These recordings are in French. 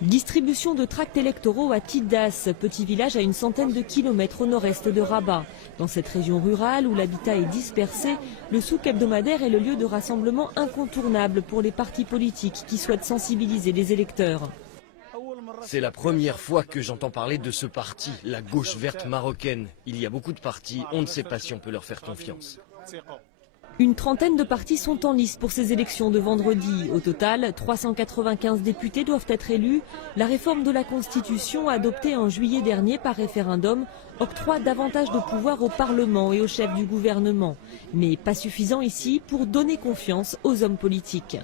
Distribution de tracts électoraux à Tiddas, petit village à une centaine de kilomètres au nord-est de Rabat. Dans cette région rurale où l'habitat est dispersé, le souk hebdomadaire est le lieu de rassemblement incontournable pour les partis politiques qui souhaitent sensibiliser les électeurs. C'est la première fois que j'entends parler de ce parti, la gauche verte marocaine. Il y a beaucoup de partis, on ne sait pas si on peut leur faire confiance. Une trentaine de partis sont en lice pour ces élections de vendredi. Au total, 395 députés doivent être élus. La réforme de la Constitution, adoptée en juillet dernier par référendum, octroie davantage de pouvoir au Parlement et au chef du gouvernement. Mais pas suffisant ici pour donner confiance aux hommes politiques.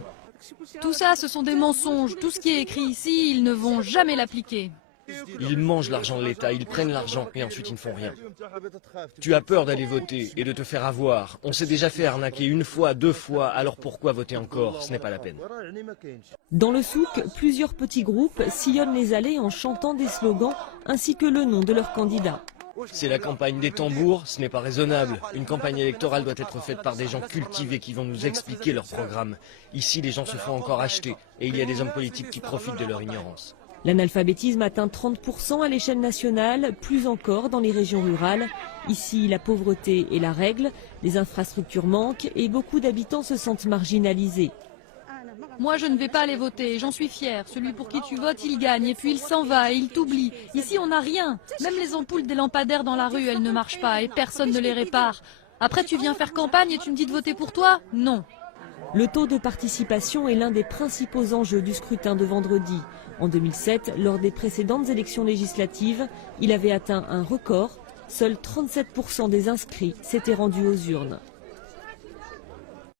Tout ça, ce sont des mensonges. Tout ce qui est écrit ici, ils ne vont jamais l'appliquer. Ils mangent l'argent de l'État, ils prennent l'argent et ensuite ils ne font rien. Tu as peur d'aller voter et de te faire avoir. On s'est déjà fait arnaquer une fois, deux fois, alors pourquoi voter encore? Ce n'est pas la peine. Dans le souk, plusieurs petits groupes sillonnent les allées en chantant des slogans ainsi que le nom de leur candidat. C'est la campagne des tambours, ce n'est pas raisonnable. Une campagne électorale doit être faite par des gens cultivés qui vont nous expliquer leur programme. Ici, les gens se font encore acheter et il y a des hommes politiques qui profitent de leur ignorance. L'analphabétisme atteint 30% à l'échelle nationale, plus encore dans les régions rurales. Ici, la pauvreté est la règle, les infrastructures manquent et beaucoup d'habitants se sentent marginalisés. Moi, je ne vais pas aller voter, j'en suis fière. Celui pour qui tu votes, il gagne et puis il s'en va et il t'oublie. Ici, on n'a rien. Même les ampoules des lampadaires dans la rue, elles ne marchent pas et personne ne les répare. Après, tu viens faire campagne et tu me dis de voter pour toi? Non. Le taux de participation est l'un des principaux enjeux du scrutin de vendredi. En 2007, lors des précédentes élections législatives, il avait atteint un record. Seuls 37% des inscrits s'étaient rendus aux urnes.